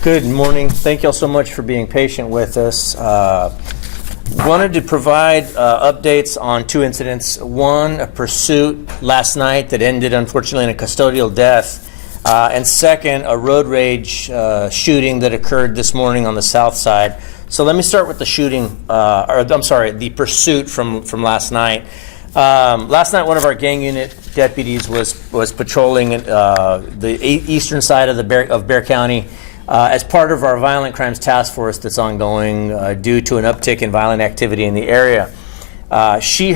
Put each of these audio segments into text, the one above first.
Good morning. Thank you all so much for being patient with us. Wanted to provide updates on two incidents. One, a pursuit last night that ended unfortunately in a custodial death. And second, a road rage shooting that occurred this morning on the south side. So let me start with the shooting, the pursuit from last night. Last night, one of our gang unit deputies was patrolling the eastern side of Bexar County as part of our violent crimes task force that's ongoing due to an uptick in violent activity in the area. She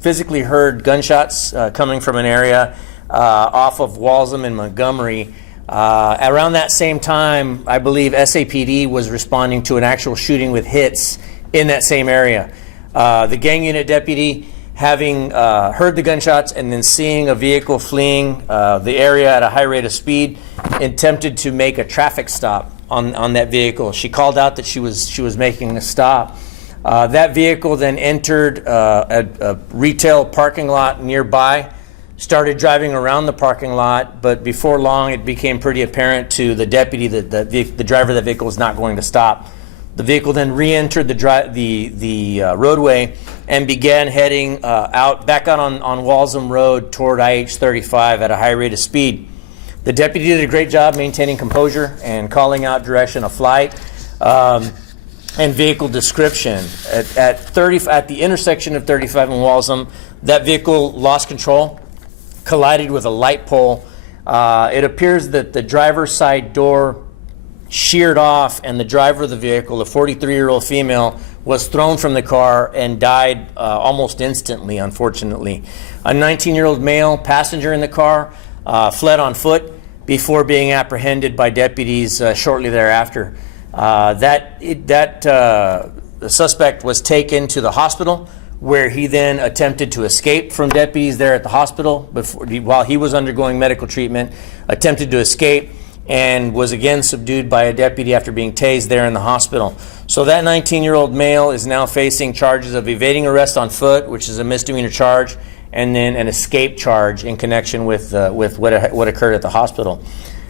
physically heard gunshots coming from an area off of Walsham and Montgomery. Around that same time, I believe SAPD was responding to an actual shooting with hits in that same area. The gang unit deputy, having heard the gunshots and then seeing a vehicle fleeing the area at a high rate of speed, attempted to make a traffic stop on that vehicle. She called out that she was making a stop. That vehicle then entered a retail parking lot nearby, started driving around the parking lot, but before long it became pretty apparent to the deputy that the driver of the vehicle was not going to stop. The vehicle then re-entered the roadway and began heading back out on Walsham Road toward IH-35 at a high rate of speed. The deputy did a great job maintaining composure and calling out direction of flight and vehicle description. At the intersection of 35 and Walsham, that vehicle lost control, collided with a light pole. It appears that the driver's side door sheared off, and the driver of the vehicle, a 43-year-old female, was thrown from the car and died almost instantly, unfortunately. A 19-year-old male passenger in the car fled on foot before being apprehended by deputies shortly thereafter. The suspect was taken to the hospital, where he then attempted to escape from deputies there at the hospital while he was undergoing medical treatment, attempted to escape, and was again subdued by a deputy after being tased there in the hospital. So that 19-year-old male is now facing charges of evading arrest on foot, which is a misdemeanor charge, and then an escape charge in connection with what occurred at the hospital.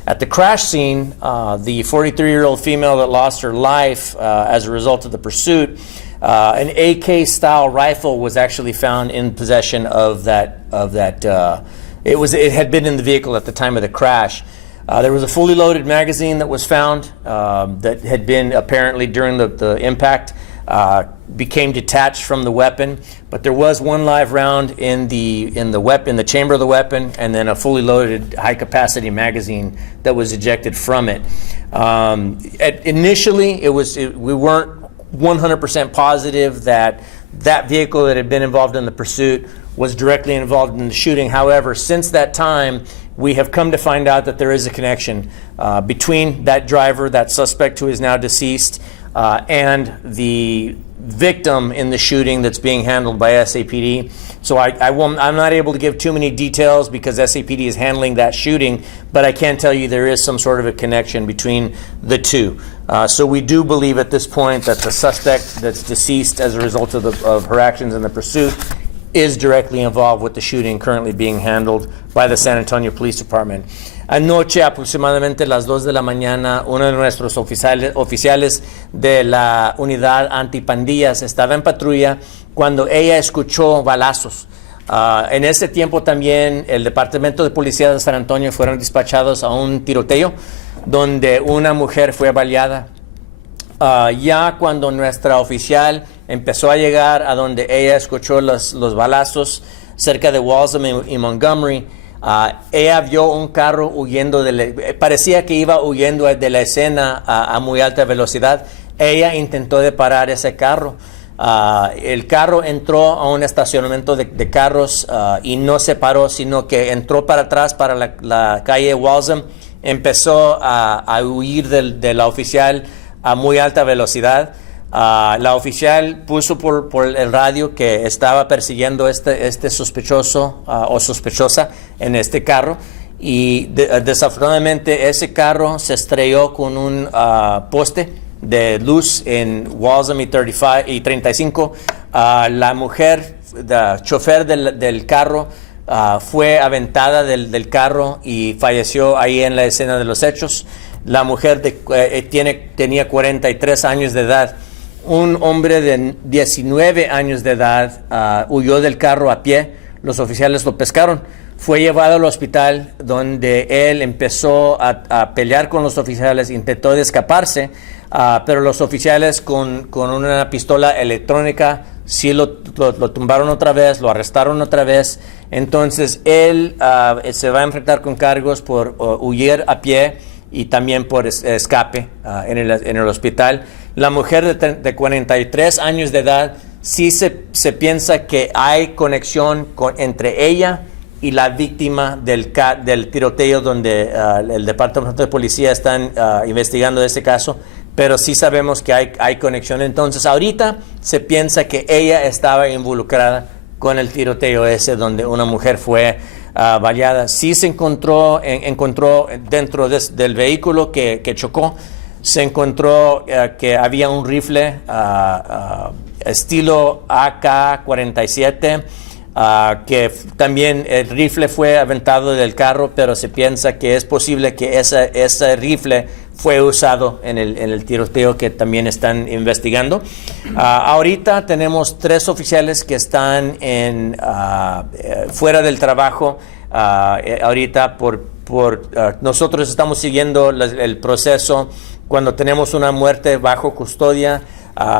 At the crash scene, the 43-year-old female that lost her life as a result of the pursuit, an AK-style rifle was actually found in possession of that. It had been in the vehicle at the time of the crash. There was a fully loaded magazine that was found that had been apparently during the impact became detached from the weapon, but there was one live round in the chamber of the weapon, and then a fully loaded high capacity magazine that was ejected from it. Initially, we weren't 100% positive that vehicle that had been involved in the pursuit was directly involved in the shooting. However, since that time, we have come to find out that there is a connection between that driver, that suspect who is now deceased, and the victim in the shooting that's being handled by SAPD. So I'm not able to give too many details because SAPD is handling that shooting, but I can tell you there is some sort of a connection between the two. So we do believe at this point that the suspect that's deceased as a result of her actions in the pursuit is directly involved with the shooting currently being handled by the San Antonio Police Department. Anoche, aproximadamente las 2 de la mañana, uno de nuestros oficiales de la unidad antipandillas estaba en patrulla cuando ella escuchó balazos. En ese tiempo también el Departamento de Policía de San Antonio fueron despachados a un tiroteo donde una mujer fue baleada. Ya cuando nuestra oficial empezó a llegar a donde ella escuchó los balazos cerca de Walsham y Montgomery, ella vio un carro huyendo, parecía que iba huyendo de la escena a muy alta velocidad. Ella intentó de parar ese carro. El carro entró a un estacionamiento de carros y no se paró, sino que entró para atrás para la calle Walsham, empezó a huir de la oficial a muy alta velocidad. La oficial puso por el radio que estaba persiguiendo este sospechoso o sospechosa en este carro, y desafortunadamente ese carro se estrelló con un poste de luz en Walsham y 35. La mujer, la chofer del carro, fue aventada del carro y falleció ahí en la escena de los hechos. La mujer tenía 43 años de edad. Un hombre de 19 años de edad huyó del carro a pie. Los oficiales lo pescaron. Fue llevado al hospital donde él empezó a pelear con los oficiales, intentó de escaparse, pero los oficiales con una pistola electrónica sí lo tumbaron otra vez, lo arrestaron otra vez. Entonces él se va a enfrentar con cargos por huir a pie y también por escape en el hospital. La mujer de 43 años de edad, sí se piensa que hay conexión entre ella y la víctima del tiroteo donde el Departamento de Policía están investigando este caso, pero sí sabemos que hay conexión. Entonces, ahorita se piensa que ella estaba involucrada con el tiroteo ese donde una mujer fue baleada. Sí se encontró dentro del vehículo que chocó, se encontró que había un rifle estilo AK-47, que también el rifle fue aventado del carro, pero se piensa que es posible que ese rifle fue usado en el tiroteo que también están investigando. Ahorita tenemos 3 oficiales que están fuera del trabajo. Ahorita nosotros estamos siguiendo el proceso. Cuando tenemos una muerte bajo custodia,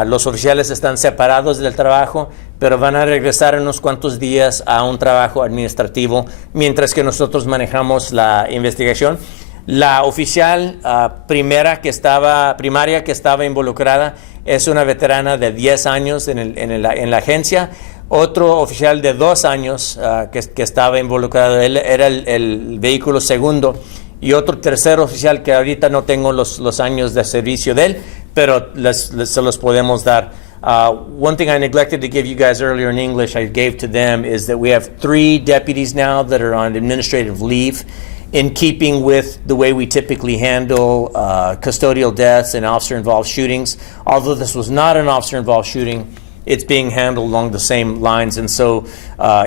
los oficiales están separados del trabajo, pero van a regresar en unos cuantos días a un trabajo administrativo mientras que nosotros manejamos la investigación. La oficial primaria que estaba involucrada es una veterana de 10 años en la agencia. Otro oficial de 2 años que estaba involucrado, él era el vehículo segundo. Y otro tercer oficial que ahorita no tengo los años de servicio de él, pero se los podemos dar. One thing I neglected to give you guys earlier in English, I gave to them, is that we have 3 deputies now that are on administrative leave, in keeping with the way we typically handle custodial deaths and officer-involved shootings. Although this was not an officer-involved shooting, it's being handled along the same lines. And so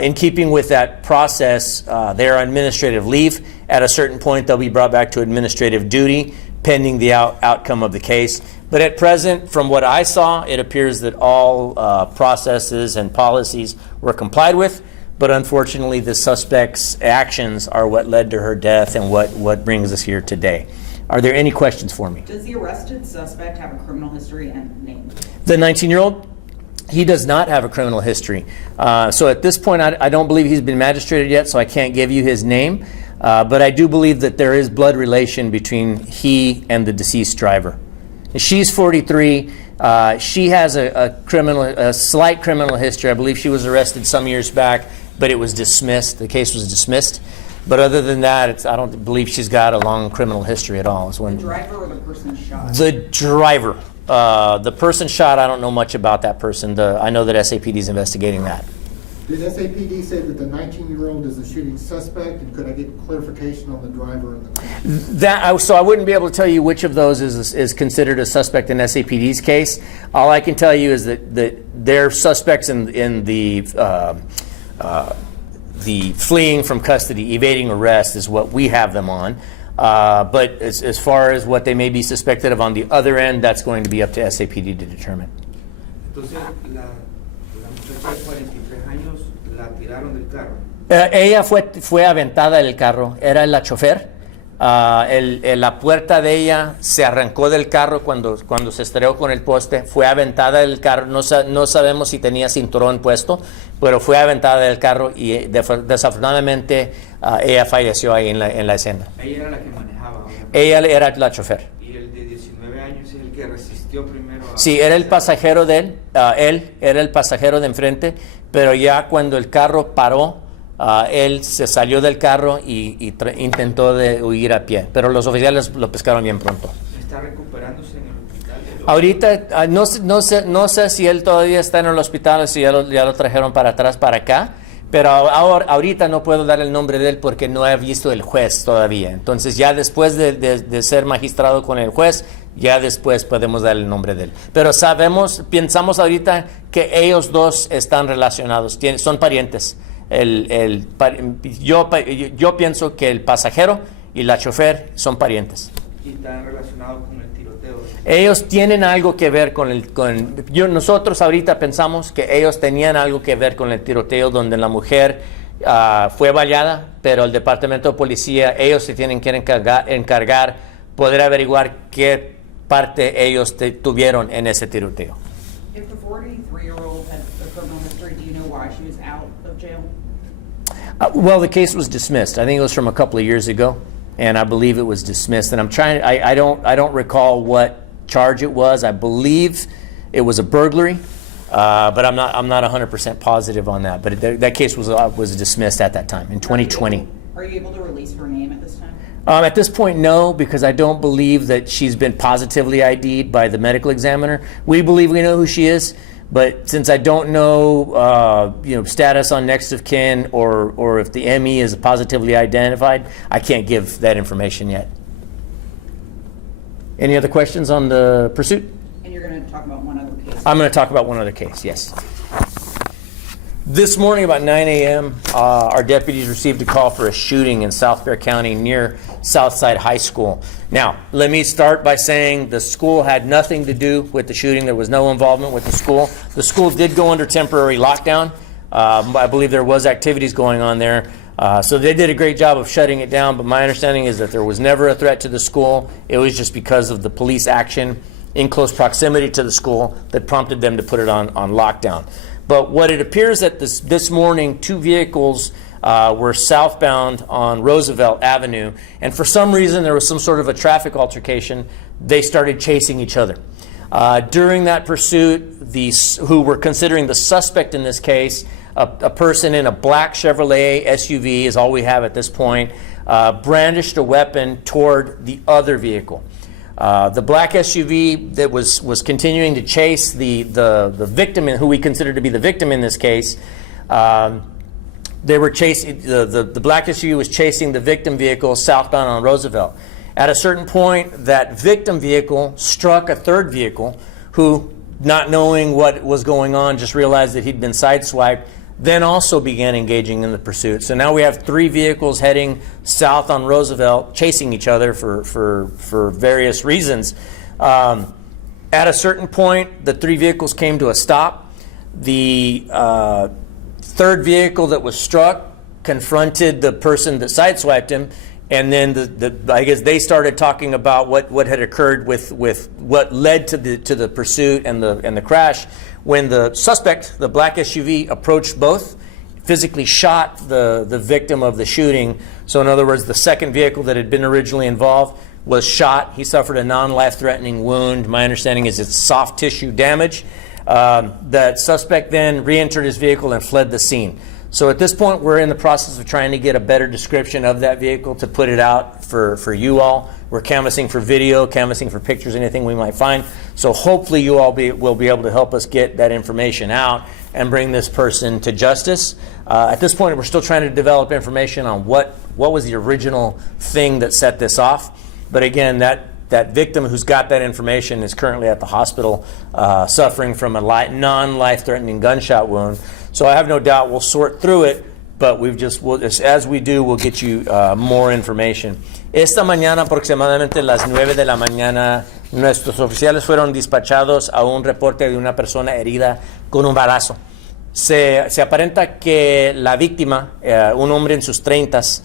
in keeping with that process, they're on administrative leave. At a certain point, they'll be brought back to administrative duty, pending the outcome of the case. But at present, from what I saw, it appears that all processes and policies were complied with. But unfortunately, the suspect's actions are what led to her death and what brings us here today. Are there any questions for me? Does the arrested suspect have a criminal history and name? The 19-year-old? He does not have a criminal history. So at this point, I don't believe he's been magistrated yet, so I can't give you his name. But I do believe that there is blood relation between he and the deceased driver. She's 43. She has a slight criminal history. I believe she was arrested some years back, but it was dismissed. The case was dismissed. But other than that, I don't believe she's got a long criminal history at all. The driver or the person shot? The driver. The person shot, I don't know much about that person. I know that SAPD is investigating that. Did SAPD say that the 19-year-old is a shooting suspect, and could I get clarification on the driver and the So I wouldn't be able to tell you which of those is considered a suspect in SAPD's case. All I can tell you is that they're suspects in the fleeing from custody, evading arrest is what we have them on. But as far as what they may be suspected of on the other end, that's going to be up to SAPD to determine. Entonces, la muchacha de 43 años la tiraron del carro. Ella fue aventada del carro, era la chofer. La puerta de ella se arrancó del carro cuando se estrelló con el poste, fue aventada del carro. No sabemos si tenía cinturón puesto, pero fue aventada del carro y desafortunadamente ella falleció ahí en la escena. Ella era la que manejaba. Ella era la chofer. Y el de 19 años es el que resistió primero. Sí, era el pasajero de él. Él era el pasajero de enfrente, pero ya cuando el carro paró, él se salió del carro y intentó de huir a pie, pero los oficiales lo pescaron bien pronto. ¿Está recuperándose en el hospital? Ahorita no sé si él todavía está en el hospital o si ya lo trajeron para atrás, para acá, pero ahorita no puedo dar el nombre de él porque no he visto el juez todavía. Entonces ya después de ser magistrado con el juez, ya después podemos dar el nombre de él. Pero pensamos ahorita que ellos dos están relacionados, son parientes. Yo pienso que el pasajero y la chofer son parientes. y están relacionados con el tiroteo. Ellos tienen algo que ver nosotros ahorita pensamos que ellos tenían algo que ver con el tiroteo donde la mujer fue baleada, pero el departamento de policía, ellos se tienen que encargar poder averiguar qué parte ellos tuvieron en ese tiroteo. If the 43-year-old had a criminal history, do you know why she was out of jail? Well, the case was dismissed. I think it was from a couple of years ago, and I believe it was dismissed. And I don't recall what charge it was. I believe it was a burglary, but I'm not 100% positive on that. But that case was dismissed at that time in 2020. Are you able to release her name at this time? At this point, no, because I don't believe that she's been positively ID'd by the medical examiner. We believe we know who she is, but since I don't know, status on next of kin or if the ME is positively identified, I can't give that information yet. Any other questions on the pursuit? And you're going to talk about one other case? I'm going to talk about one other case, yes. This morning about 9 a.m., our deputies received a call for a shooting in South Bexar County near Southside High School. Now, let me start by saying the school had nothing to do with the shooting. There was no involvement with the school. The school did go under temporary lockdown. I believe there was activities going on there. So they did a great job of shutting it down, but my understanding is that there was never a threat to the school. It was just because of the police action in close proximity to the school that prompted them to put it on lockdown. But what it appears that this morning, two vehicles were southbound on Roosevelt Avenue, and for some reason there was some sort of a traffic altercation. They started chasing each other. During that pursuit, who were considering the suspect in this case, a person in a black Chevrolet SUV is all we have at this point, brandished a weapon toward the other vehicle. The black SUV that was continuing to chase the victim, who we consider to be the victim in this case, they were chasing the black SUV was chasing the victim vehicle southbound on Roosevelt. At a certain point, that victim vehicle struck a third vehicle, who, not knowing what was going on, just realized that he'd been sideswiped. Then also began engaging in the pursuit. So now we have three vehicles heading south on Roosevelt, chasing each other for various reasons. At a certain point, the three vehicles came to a stop. The third vehicle that was struck confronted the person that sideswiped him, and then I guess they started talking about what had occurred with what led to the pursuit and the crash. When the suspect, the black SUV, approached both, physically shot the victim of the shooting. So in other words, the second vehicle that had been originally involved was shot. He suffered a non-life-threatening wound. My understanding is it's soft tissue damage. That suspect then re-entered his vehicle and fled the scene. So at this point, we're in the process of trying to get a better description of that vehicle to put it out for you all. We're canvassing for video, canvassing for pictures, anything we might find. So hopefully you all will be able to help us get that information out and bring this person to justice. At this point, we're still trying to develop information on what was the original thing that set this off. But again, that victim who's got that information is currently at the hospital suffering from a non-life-threatening gunshot wound. So I have no doubt we'll sort through it, but as we do, we'll get you more information. Esta mañana, aproximadamente las 9 de la mañana, nuestros oficiales fueron despachados a un reporte de una persona herida con un balazo. Se aparenta que la víctima, un hombre en sus 30s,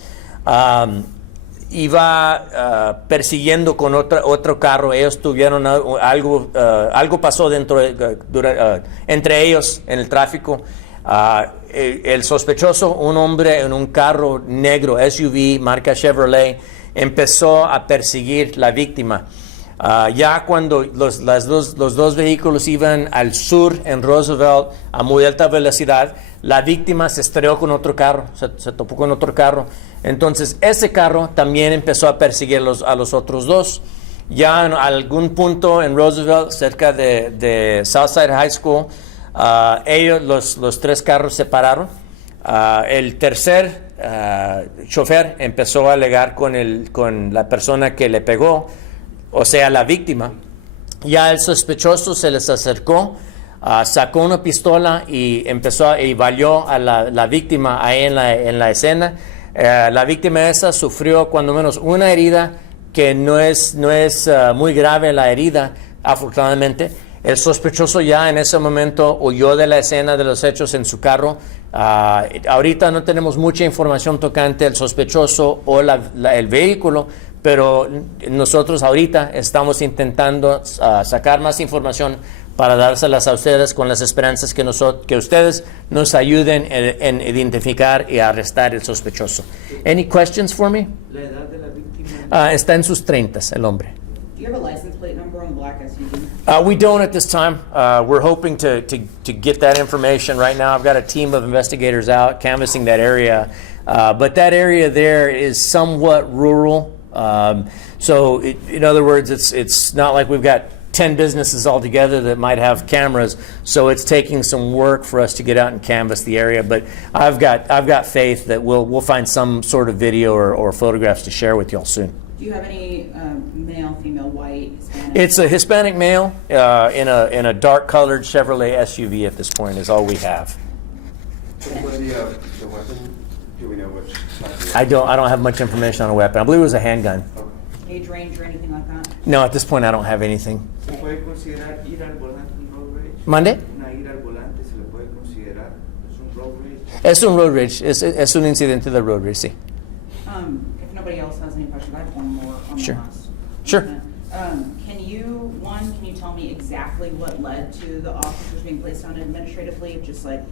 iba persiguiendo con otro carro. Ellos tuvieron algo pasó entre ellos en el tráfico. El sospechoso, un hombre en un carro negro SUV marca Chevrolet, empezó a perseguir la víctima. Ya cuando los dos vehículos iban al sur en Roosevelt a muy alta velocidad, la víctima se estrelló con otro carro, se topó con otro carro. Entonces ese carro también empezó a perseguir a los otros dos. Ya en algún punto en Roosevelt, cerca de Southside High School, los tres carros se pararon. El tercer chofer empezó a alegar con la persona que le pegó, o sea, la víctima. Ya el sospechoso se les acercó, sacó una pistola y baleó a la víctima ahí en la escena. La víctima esa sufrió cuando menos una herida que no es muy grave la herida, afortunadamente. El sospechoso ya en ese momento huyó de la escena de los hechos en su carro. Ahorita no tenemos mucha información tocante al sospechoso o el vehículo, pero nosotros ahorita estamos intentando sacar más información para dárselas a ustedes con las esperanzas que ustedes nos ayuden en identificar y arrestar el sospechoso. Any questions for me? La edad de la víctima. Está en sus 30, el hombre. Do you have a license plate number on the black SUV? We don't at this time. We're hoping to get that information right now. I've got a team of investigators out canvassing that area. But that area there is somewhat rural. So in other words, it's not like we've got 10 businesses all together that might have cameras. So it's taking some work for us to get out and canvass the area. But I've got faith that we'll find some sort of video or photographs to share with y'all soon. Do you have any male, female, white, Hispanic? It's a Hispanic male in a dark-colored Chevrolet SUV at this point is all we have. So for the weapon, do we know which side? I don't have much information on a weapon. I believe it was a handgun. Age range or anything like that? No, at this point I don't have anything. ¿Se puede considerar ir al volante un road rage? ¿Mande? Una ir al volante se le puede considerar, es un road rage. Es un road rage. Es un incidente de road rage, sí. If nobody else has any questions, I have one more on Sure. the last. Sure. Can you tell me exactly what led to the officers being placed on administrative leave? Just like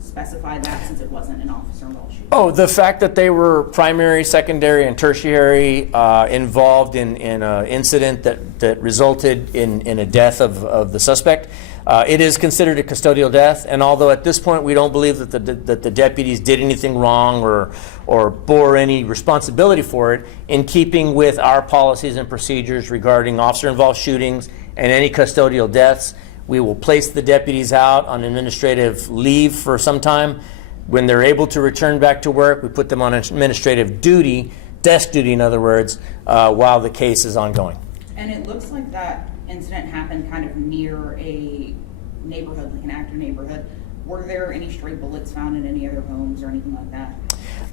specify that since it wasn't an officer involved shooting. Oh, the fact that they were primary, secondary, and tertiary involved in an incident that resulted in a death of the suspect. It is considered a custodial death, and although at this point we don't believe that the deputies did anything wrong or bore any responsibility for it, in keeping with our policies and procedures regarding officer-involved shootings and any custodial deaths, we will place the deputies out on administrative leave for some time. When they're able to return back to work, we put them on administrative duty, desk duty in other words, while the case is ongoing. And it looks like that incident happened kind of near a neighborhood, like an active neighborhood. Were there any stray bullets found in any other homes or anything like that?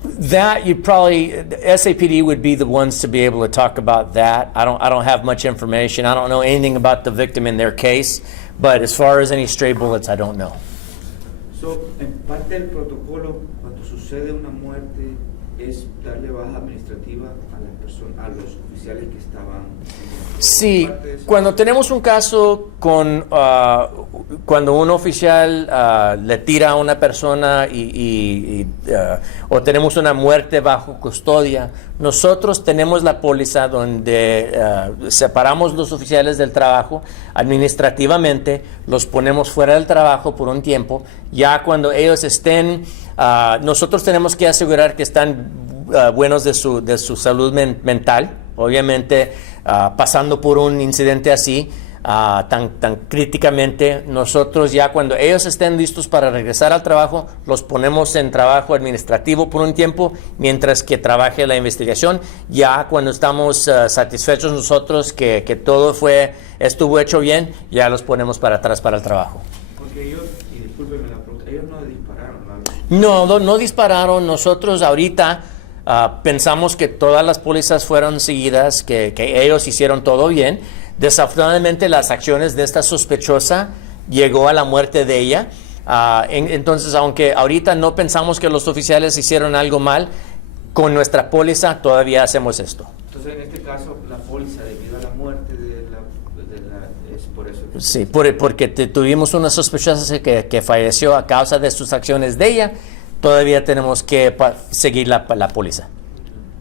That you probably SAPD would be the ones to be able to talk about that. I don't have much information. I don't know anything about the victim in their case, but as far as any stray bullets, I don't know. So, en parte del protocolo, cuando sucede una muerte, es darle baja administrativa a los oficiales que estaban. Sí, Parte de eso. cuando tenemos un caso cuando un oficial le tira a una persona o tenemos una muerte bajo custodia, nosotros tenemos la póliza donde separamos los oficiales del trabajo administrativamente, los ponemos fuera del trabajo por un tiempo, ya cuando ellos estén, nosotros tenemos que asegurar que están buenos de su salud mental, obviamente pasando por un incidente así, tan críticamente, nosotros ya cuando ellos estén listos para regresar al trabajo, los ponemos en trabajo administrativo por un tiempo, mientras que trabaje la investigación. Ya cuando estamos satisfechos nosotros que todo estuvo hecho bien, ya los ponemos para atrás para el trabajo. Porque ellos, y discúlpeme la pregunta, ellos no dispararon, ¿no? No dispararon. Nosotros ahorita pensamos que todas las pólizas fueron seguidas, que ellos hicieron todo bien. Desafortunadamente las acciones de esta sospechosa llegó a la muerte de ella. Entonces, aunque ahorita no pensamos que los oficiales hicieron algo mal, con nuestra póliza todavía hacemos esto. Entonces, en este caso, la póliza debido a la muerte es por eso. Sí, porque tuvimos una sospechosa que falleció a causa de sus acciones de ella, todavía tenemos que seguir la póliza.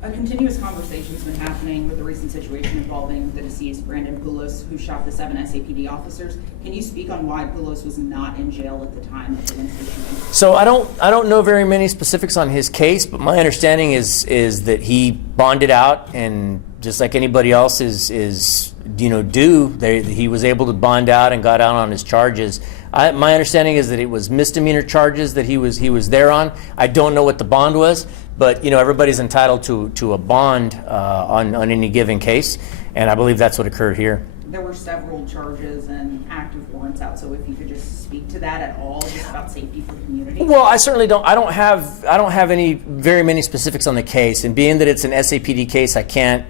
A continuous conversation has been happening with the recent situation involving the deceased Brandon Poulos, who shot the 7 SAPD officers. Can you speak on why Poulos was not in jail at the time of the incident? So I don't know very many specifics on his case, but my understanding is that he bonded out, and just like anybody else is due, he was able to bond out and got out on his charges. My understanding is that it was misdemeanor charges that he was there on. I don't know what the bond was, but everybody's entitled to a bond on any given case, and I believe that's what occurred here. There were several charges and active warrants out, so if you could just speak to that at all, just about safety for the community. Well, I certainly don't. I don't have very many specifics on the case, and being that it's an SAPD case, I can't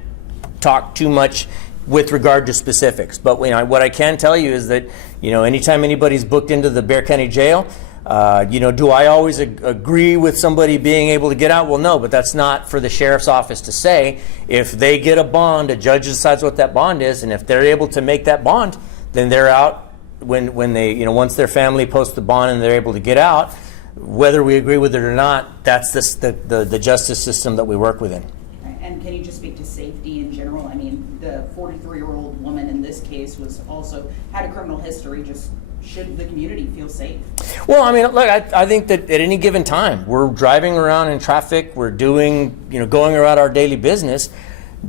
talk too much with regard to specifics. But what I can tell you is that, anytime anybody's booked into the Bexar County Jail, do I always agree with somebody being able to get out? Well, no, but that's not for the sheriff's office to say. If they get a bond, a judge decides what that bond is, and if they're able to make that bond, then they're out when they, once their family posts the bond and they're able to get out. Whether we agree with it or not, that's the justice system that we work within. And can you just speak to safety in general? I mean, the 43-year-old woman in this case had a criminal history. Just should the community feel safe? Well, I mean, look, I think that at any given time, we're driving around in traffic, we're doing, going around our daily business.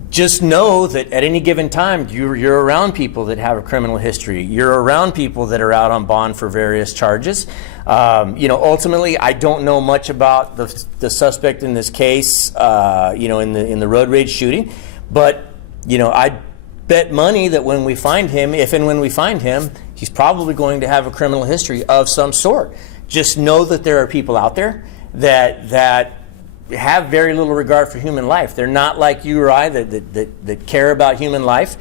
Just know that at any given time, you're around people that have a criminal history. You're around people that are out on bond for various charges. Ultimately, I don't know much about the suspect in this case, in the road rage shooting. But, I bet money that when we find him, if and when we find him, he's probably going to have a criminal history of some sort. Just know that there are people out there that have very little regard for human life. They're not like you or I that care about human life.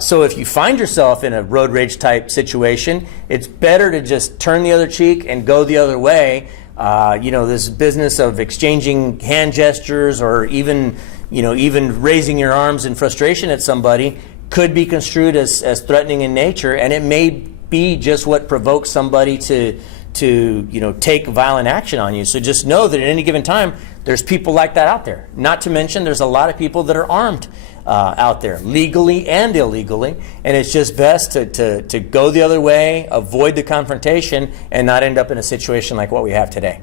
So if you find yourself in a road rage type situation, it's better to just turn the other cheek and go the other way. This business of exchanging hand gestures or even raising your arms in frustration at somebody could be construed as threatening in nature, and it may be just what provokes somebody to take violent action on you. So just know that at any given time, there's people like that out there. Not to mention, there's a lot of people that are armed out there, legally and illegally, and it's just best to go the other way, avoid the confrontation, and not end up in a situation like what we have today.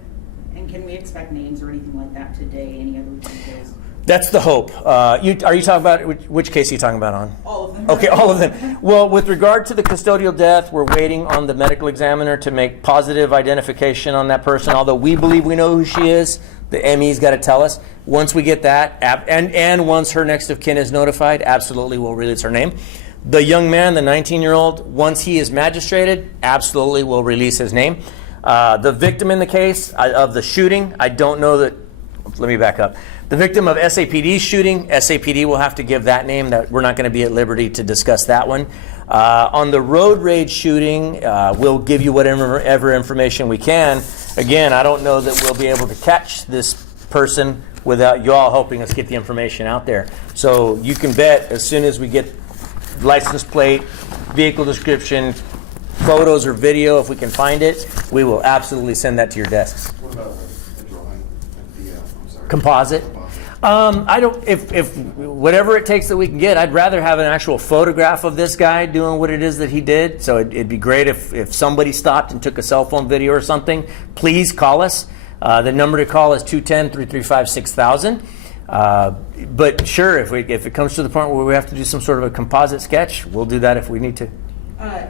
And can we expect names or anything like that today? Any other details? That's the hope. Are you talking about, which case are you talking about on? All of them. Okay, all of them. Well, with regard to the custodial death, we're waiting on the medical examiner to make positive identification on that person. Although we believe we know who she is, the ME's got to tell us. Once we get that, and once her next of kin is notified, absolutely we'll release her name. The young man, the 19-year-old, once he is magistrated, absolutely we'll release his name. The victim in the case of the shooting, I don't know that. Let me back up. The victim of SAPD's shooting, SAPD will have to give that name. That we're not going to be at liberty to discuss that one. On the road rage shooting, we'll give you whatever information we can. Again, I don't know that we'll be able to catch this person without you all helping us get the information out there. So you can bet as soon as we get license plate, vehicle description, photos or video, if we can find it, we will absolutely send that to your desks. What about the drawing? I'm sorry. Composite. I don't. If whatever it takes that we can get, I'd rather have an actual photograph of this guy doing what it is that he did. So it'd be great if somebody stopped and took a cell phone video or something. Please call us. The number to call is 210-335-6000. But sure, if it comes to the point where we have to do some sort of a composite sketch, we'll do that if we need to.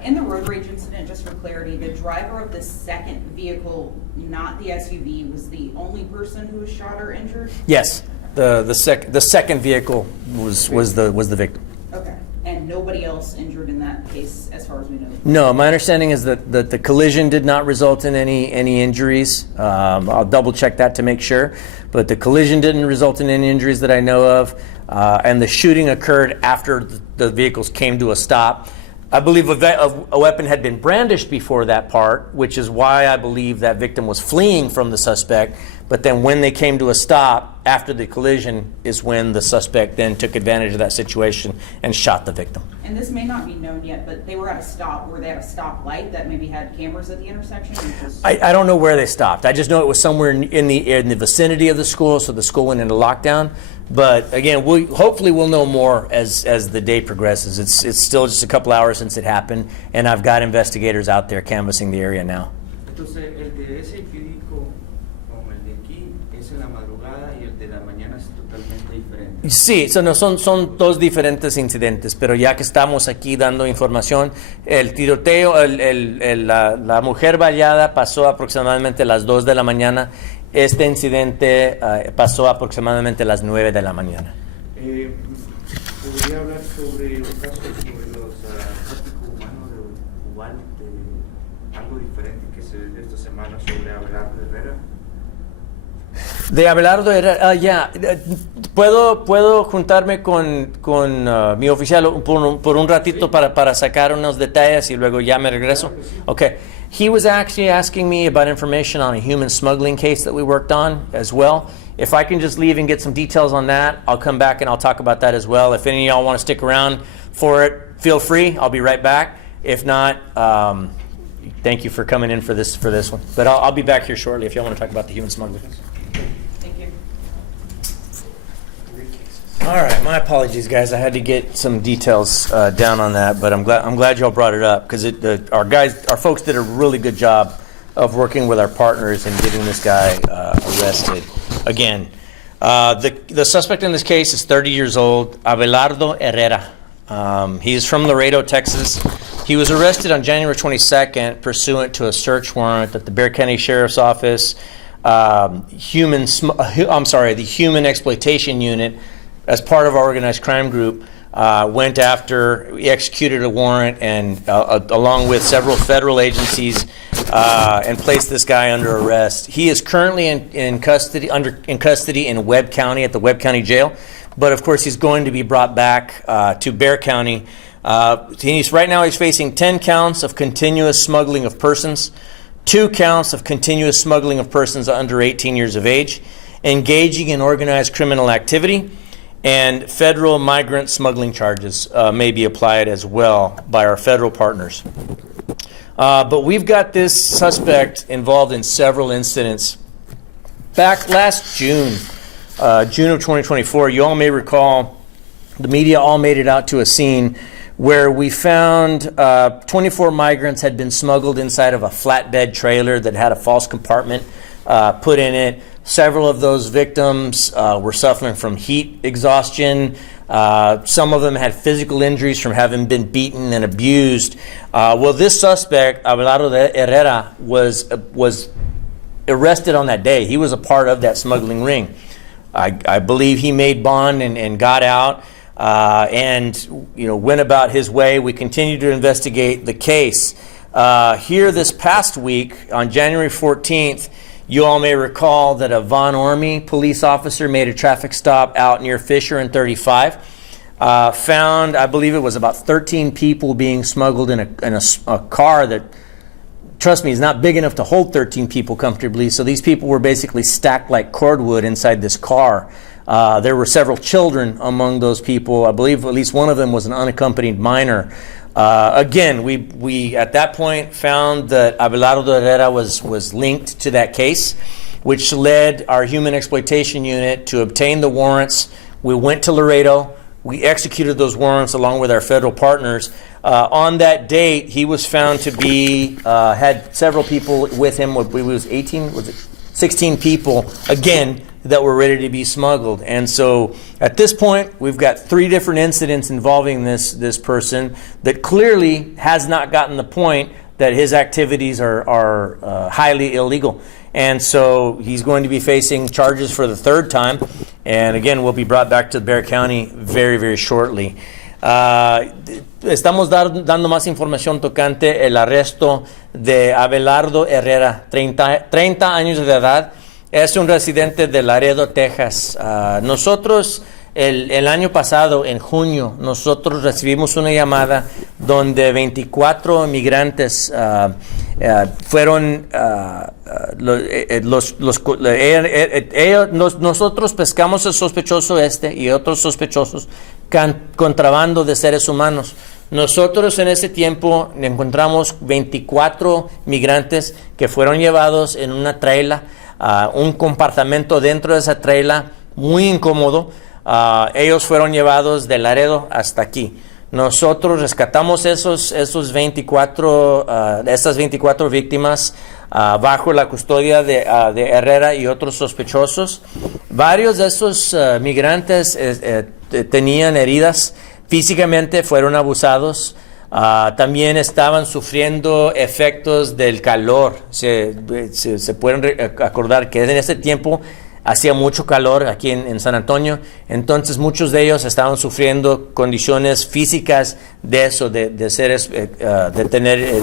In the road rage incident, just for clarity, the driver of the second vehicle, not the SUV, was the only person who was shot or injured? Yes, the second vehicle was the victim. Okay, and nobody else injured in that case, as far as we know? No, my understanding is that the collision did not result in any injuries. I'll double check that to make sure, but the collision didn't result in any injuries that I know of, and the shooting occurred after the vehicles came to a stop. I believe a weapon had been brandished before that part, which is why I believe that victim was fleeing from the suspect. But then when they came to a stop after the collision is when the suspect then took advantage of that situation and shot the victim. And this may not be known yet, but they were at a stop. Were they at a stoplight that maybe had cameras at the intersection? I don't know where they stopped. I just know it was somewhere in the vicinity of the school, so the school went into lockdown. But again, hopefully we'll know more as the day progresses. It's still just a couple hours since it happened, and I've got investigators out there canvassing the area now. Entonces, el de SAPD como el de aquí es en la madrugada y el de la mañana es totalmente diferente. Sí, son dos diferentes incidentes, pero ya que estamos aquí dando información, el tiroteo, la mujer baleada pasó aproximadamente a las 2 de la mañana. Este incidente pasó aproximadamente a las 9 de la mañana. ¿Podría hablar sobre un caso sobre los tráfico humano de Ubalde, algo diferente que se ve esta semana sobre Abelardo Herrera? De Abelardo Herrera, ¿Puedo juntarme con mi oficial por un ratito para sacar unos detalles y luego ya me regreso? Okay. He was actually asking me about information on a human smuggling case that we worked on as well. If I can just leave and get some details on that, I'll come back and I'll talk about that as well. If any of y'all want to stick around for it, feel free. I'll be right back. If not, thank you for coming in for this one. But I'll be back here shortly if y'all want to talk about the human smuggling. Thank you. All right, my apologies, guys. I had to get some details down on that, but I'm glad y'all brought it up because our folks did a really good job of working with our partners and getting this guy arrested. Again, the suspect in this case is 30 years old, Abelardo Herrera. He's from Laredo, Texas. He was arrested on January 22nd pursuant to a search warrant at the Bexar County Sheriff's Office, the Human Exploitation Unit, as part of our organized crime group, went after, executed a warrant, and along with several federal agencies, and placed this guy under arrest. He is currently in custody in Webb County at the Webb County Jail, but of course he's going to be brought back to Bexar County. Right now he's facing 10 counts of continuous smuggling of persons, 2 counts of continuous smuggling of persons under 18 years of age, engaging in organized criminal activity, and federal migrant smuggling charges may be applied as well by our federal partners. But we've got this suspect involved in several incidents. Back last June of 2024, you all may recall, the media all made it out to a scene where we found 24 migrants had been smuggled inside of a flatbed trailer that had a false compartment put in it. Several of those victims were suffering from heat exhaustion. Some of them had physical injuries from having been beaten and abused. Well, this suspect, Abelardo Herrera, was arrested on that day. He was a part of that smuggling ring. I believe he made bond and got out and went about his way. We continue to investigate the case. Here this past week, on January 14th, you all may recall that a Von Ormy police officer made a traffic stop out near Fisher and 35. Found, I believe it was about 13 people being smuggled in a car that, trust me, is not big enough to hold 13 people comfortably. So these people were basically stacked like cordwood inside this car. There were several children among those people. I believe at least one of them was an unaccompanied minor. Again, we at that point found that Abelardo Herrera was linked to that case, which led our Human Exploitation Unit to obtain the warrants. We went to Laredo. We executed those warrants along with our federal partners. On that date, he was found to be, had several people with him. It was 16 people, again, that were ready to be smuggled. And so at this point, we've got 3 different incidents involving this person that clearly has not gotten the point that his activities are highly illegal. And so he's going to be facing charges for the 3rd time. And again, we'll be brought back to Bexar County very, very shortly. Estamos dando más información tocante el arresto de Abelardo Herrera, 30 años de edad. Es un residente de Laredo, Texas. Nosotros, el año pasado, en junio, nosotros recibimos una llamada donde 24 migrantes fueron, nosotros pescamos el sospechoso y otros sospechosos contrabando de seres humanos. Nosotros en ese tiempo encontramos 24 migrantes que fueron llevados en una traila, un compartimento dentro de esa traila muy incómodo. Ellos fueron llevados de Laredo hasta aquí. Nosotros rescatamos estas 24 víctimas bajo la custodia de Herrera y otros sospechosos. Varios de esos migrantes tenían heridas físicamente, fueron abusados. También estaban sufriendo efectos del calor. Se pueden acordar que en ese tiempo hacía mucho calor aquí en San Antonio, entonces muchos de ellos estaban sufriendo condiciones físicas de eso, de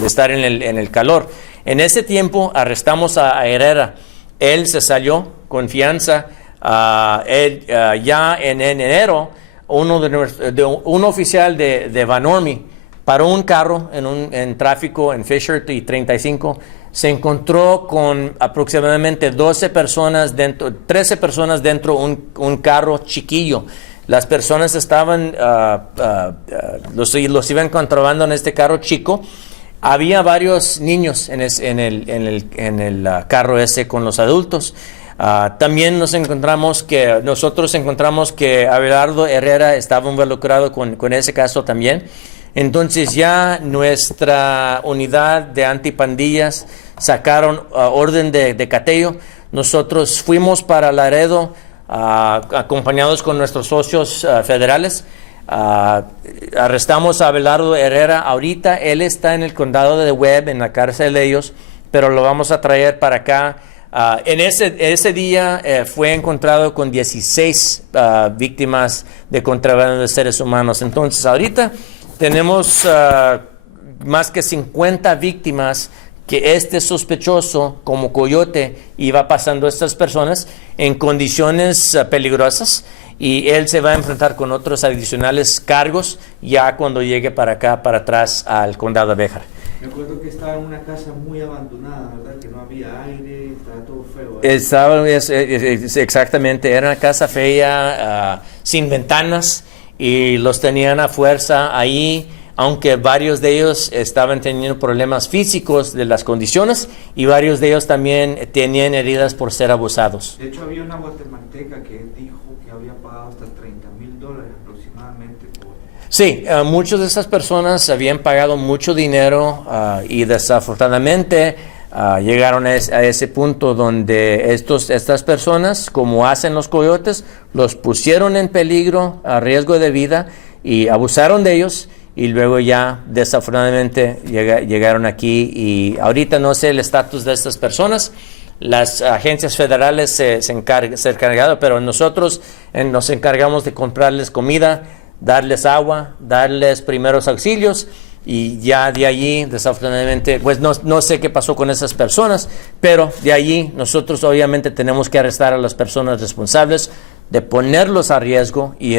estar en el calor. En ese tiempo arrestamos a Herrera. Él se salió con fianza. Ya en enero, un oficial de Van Ormy paró un carro en tráfico en Fisher y 35. Se encontró con aproximadamente 13 personas dentro de un carro chiquillo. Las personas estaban, los iban contrabando en este carro chico. Había varios niños en el carro ese con los adultos. También nosotros encontramos que Abelardo Herrera estaba involucrado con ese caso también. Entonces ya nuestra unidad de antipandillas sacaron orden de cateo. Nosotros fuimos para Laredo acompañados con nuestros socios federales. Arrestamos a Abelardo Herrera. Ahorita él está en el condado de Webb, en la cárcel de ellos, pero lo vamos a traer para acá. En ese día fue encontrado con 16 víctimas de contrabando de seres humanos. Entonces ahorita tenemos más que 50 víctimas que este sospechoso como coyote iba pasando a estas personas en condiciones peligrosas, y él se va a enfrentar con otros adicionales cargos ya cuando llegue para acá, para atrás al condado de Béjar. Me acuerdo que estaba en una casa muy abandonada, ¿verdad? Que no había aire, estaba todo feo. Exactamente, era una casa fea, sin ventanas, y los tenían a fuerza ahí, aunque varios de ellos estaban teniendo problemas físicos de las condiciones, y varios de ellos también tenían heridas por ser abusados. De hecho, había una guatemalteca que dijo que había pagado hasta $30,000 aproximadamente por... Sí, muchas de esas personas habían pagado mucho dinero, y desafortunadamente llegaron a ese punto donde estas personas, como hacen los coyotes, los pusieron en peligro, a riesgo de vida, y abusaron de ellos, y luego ya desafortunadamente llegaron aquí. Y ahorita no sé el estatus de estas personas. Las agencias federales se encargaron, pero nosotros nos encargamos de comprarles comida, darles agua, darles primeros auxilios, y ya de allí, desafortunadamente, pues no sé qué pasó con esas personas, pero de allí nosotros obviamente tenemos que arrestar a las personas responsables de ponerlos a riesgo, y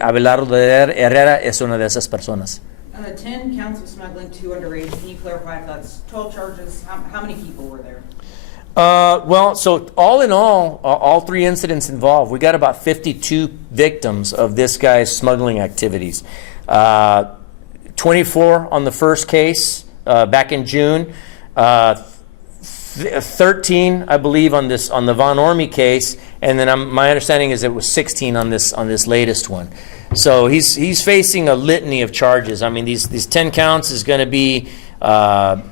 Abelardo Herrera es una de esas personas. 10 counts of smuggling, 2 underage. Can you clarify if that's 12 charges? How many people were there? Well, so all in all 3 incidents involved, we got about 52 victims of this guy's smuggling activities. 24 on the first case back in June. 13, I believe, on the Von Ormy case, and then my understanding is it was 16 on this latest one. So he's facing a litany of charges. I mean, these 10 counts is going to be, for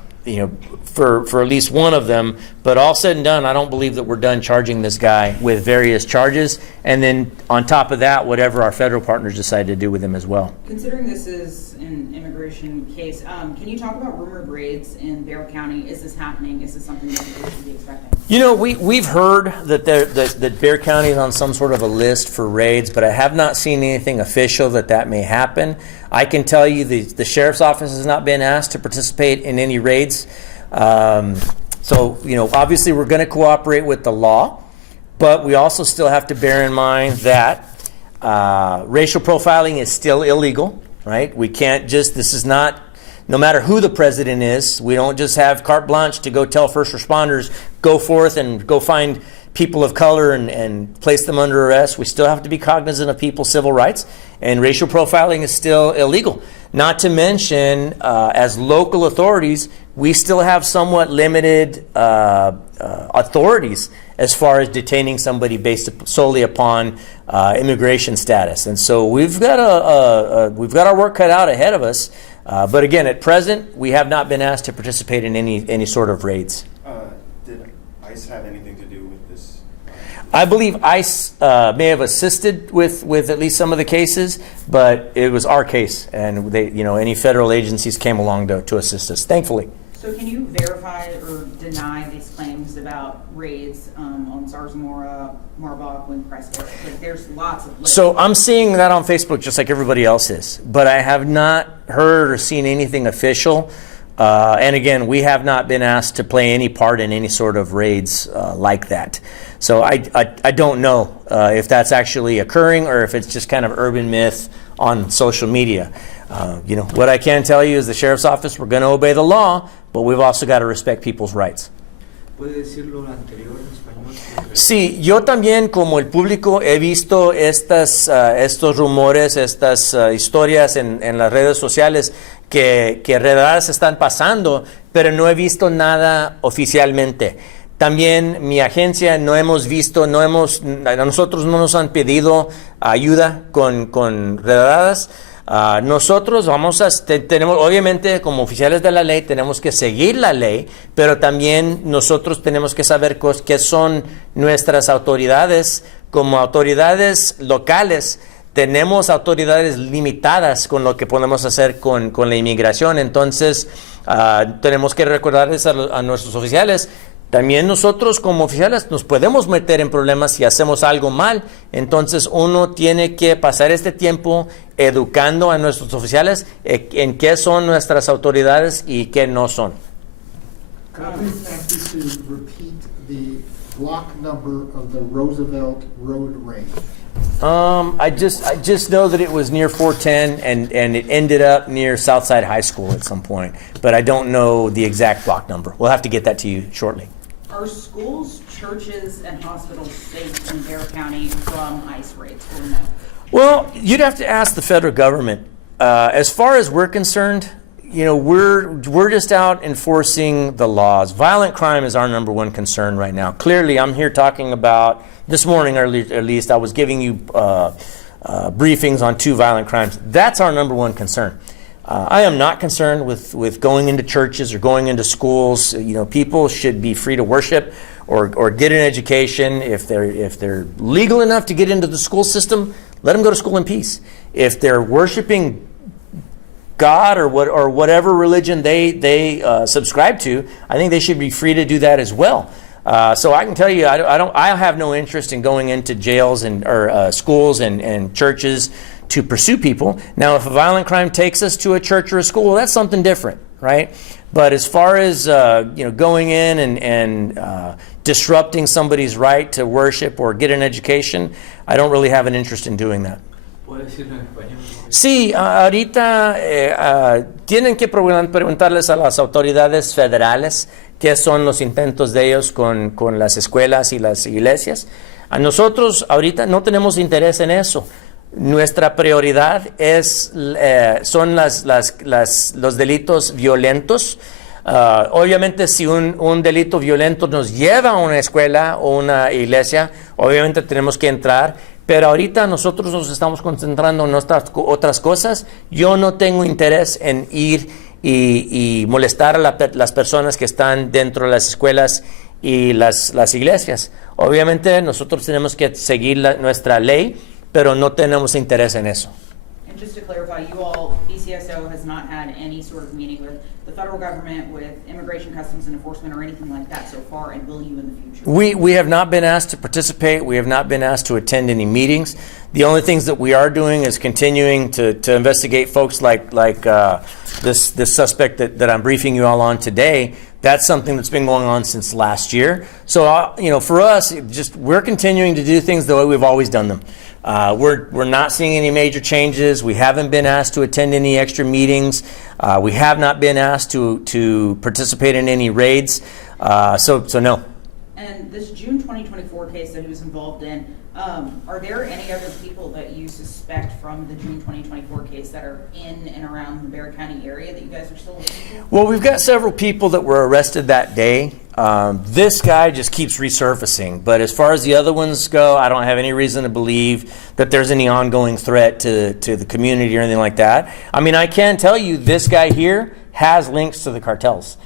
at least one of them. But all said and done, I don't believe that we're done charging this guy with various charges. And then on top of that, whatever our federal partners decide to do with him as well. Considering this is an immigration case, can you talk about rumored raids in Bexar County? Is this happening? Is this something that people should be expecting? You know, we've heard that Bexar County is on some sort of a list for raids, but I have not seen anything official that may happen. I can tell you the sheriff's office has not been asked to participate in any raids. So, obviously we're going to cooperate with the law, but we also still have to bear in mind that racial profiling is still illegal, right? We can't this is not, no matter who the president is, we don't just have carte blanche to go tell first responders, go forth and go find people of color and place them under arrest. We still have to be cognizant of people's civil rights, and racial profiling is still illegal. Not to mention, as local authorities, we still have somewhat limited authorities as far as detaining somebody based solely upon immigration status, and so we've got our work cut out ahead of us. But again, at present, we have not been asked to participate in any sort of raids. Did ICE have anything to do with this? I believe ICE may have assisted with at least some of the cases, but it was our case, and any federal agencies came along to assist us, thankfully. So can you verify or deny these claims about raids on Zarzamora, Marbach, Windcrest? Like, there's lots of lists. So I'm seeing that on Facebook just like everybody else is, but I have not heard or seen anything official. And again, we have not been asked to play any part in any sort of raids like that. So I don't know if that's actually occurring or if it's just kind of urban myth on social media. What I can tell you is the Sheriff's Office, we're going to obey the law, but we've also got to respect people's rights. ¿Puede decir lo anterior en español? Sí, yo también como el público he visto estos rumores, estas historias en las redes sociales que redadas están pasando, pero no he visto nada oficialmente. También mi agencia no hemos visto, a nosotros no nos han pedido ayuda con redadas. Nosotros tenemos, obviamente, como oficiales de la ley, tenemos que seguir la ley, pero también nosotros tenemos que saber qué son nuestras autoridades. Como autoridades locales, tenemos autoridades limitadas con lo que podemos hacer con la inmigración. Entonces, tenemos que recordarles a nuestros oficiales. También nosotros como oficiales nos podemos meter en problemas si hacemos algo mal. Entonces uno tiene que pasar este tiempo educando a nuestros oficiales en qué son nuestras autoridades y qué no son. Could I please ask you to repeat the block number of the Roosevelt Road raid? I just know that it was near 410 and it ended up near Southside High School at some point, but I don't know the exact block number. We'll have to get that to you shortly. Are schools, churches, and hospitals safe in Bexar County from ICE raids or no? Well, you'd have to ask the federal government. As far as we're concerned, we're just out enforcing the laws. Violent crime is our number one concern right now. Clearly, I'm here talking about, this morning at least, I was giving you briefings on 2 violent crimes. That's our number one concern. I am not concerned with going into churches or going into schools. People should be free to worship or get an education. If they're legal enough to get into the school system, let them go to school in peace. If they're worshiping God or whatever religion they subscribe to, I think they should be free to do that as well. So I can tell you, I have no interest in going into jails or schools and churches to pursue people. Now, if a violent crime takes us to a church or a school, that's something different, right? But as far as going in and disrupting somebody's right to worship or get an education, I don't really have an interest in doing that. ¿Puede decirlo en español? Sí, ahorita tienen que preguntarles a las autoridades federales qué son los intentos de ellos con las escuelas y las iglesias. A nosotros ahorita no tenemos interés en eso. Nuestra prioridad son los delitos violentos. Obviamente, si un delito violento nos lleva a una escuela o una iglesia, obviamente tenemos que entrar. Pero ahorita nosotros nos estamos concentrando en otras cosas. Yo no tengo interés en ir y molestar a las personas que están dentro de las escuelas y las iglesias. Obviamente nosotros tenemos que seguir nuestra ley, pero no tenemos interés en eso. And just to clarify, you all, BCSO has not had any sort of meeting with the federal government, with Immigration, Customs, and Enforcement, or anything like that so far, and will you in the future? We have not been asked to participate. We have not been asked to attend any meetings. The only things that we are doing is continuing to investigate folks like this suspect that I'm briefing you all on today. That's something that's been going on since last year. So, for us, we're continuing to do things the way we've always done them. We're not seeing any major changes. We haven't been asked to attend any extra meetings. We have not been asked to participate in any raids. So no. And this June 2024 case that he was involved in, are there any other people that you suspect from the June 2024 case that are in and around the Bexar County area that you guys are still looking for? Well, we've got several people that were arrested that day. This guy just keeps resurfacing. But as far as the other ones go, I don't have any reason to believe that there's any ongoing threat to the community or anything like that. I mean, I can tell you this guy here has links to the cartels.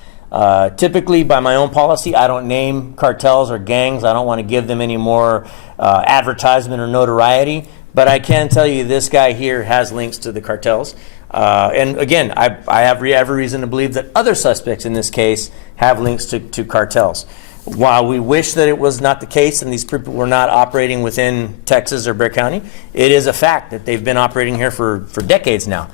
Typically, by my own policy, I don't name cartels or gangs. I don't want to give them any more advertisement or notoriety. But I can tell you this guy here has links to the cartels. And again, I have every reason to believe that other suspects in this case have links to cartels. While we wish that it was not the case and these people were not operating within Texas or Bexar County, it is a fact that they've been operating here for decades now.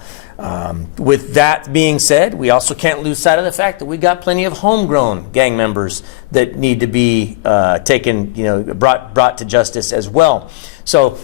With that being said, we also can't lose sight of the fact that we got plenty of homegrown gang members that need to be taken, brought to justice as well. So,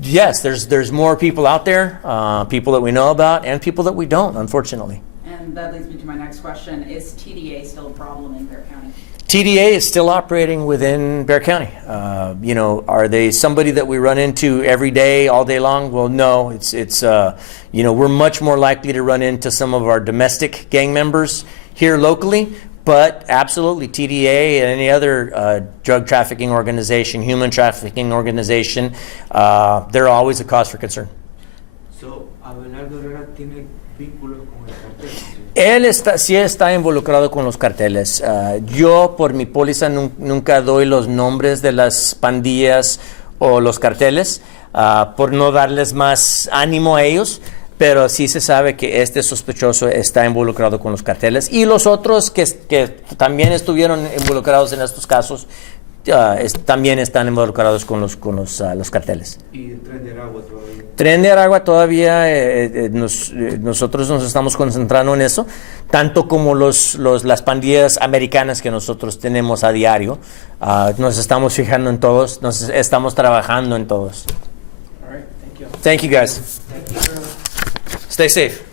yes, there's more people out there, people that we know about, and people that we don't, unfortunately. And that leads me to my next question. Is TDA still a problem in Bexar County? TDA is still operating within Bexar County. Are they somebody that we run into every day, all day long? Well, no. It's we're much more likely to run into some of our domestic gang members here locally, but absolutely TDA and any other drug trafficking organization, human trafficking organization, they're always a cause for concern. So, Abelardo Herrera tiene vínculos con el cartel. ¿Sí? Él sí está involucrado con los carteles. Yo por mi póliza nunca doy los nombres de las pandillas o los carteles por no darles más ánimo a ellos, pero sí se sabe que este sospechoso está involucrado con los carteles y los otros que también estuvieron involucrados en estos casos también están involucrados con los carteles. ¿Y el Tren de Aragua todavía? Tren de Aragua todavía nosotros nos estamos concentrando en eso, tanto como las pandillas americanas que nosotros tenemos a diario. Nos estamos fijando en todos, nos estamos trabajando en todos. All right, thank you. Thank you guys. Thank you. Stay safe.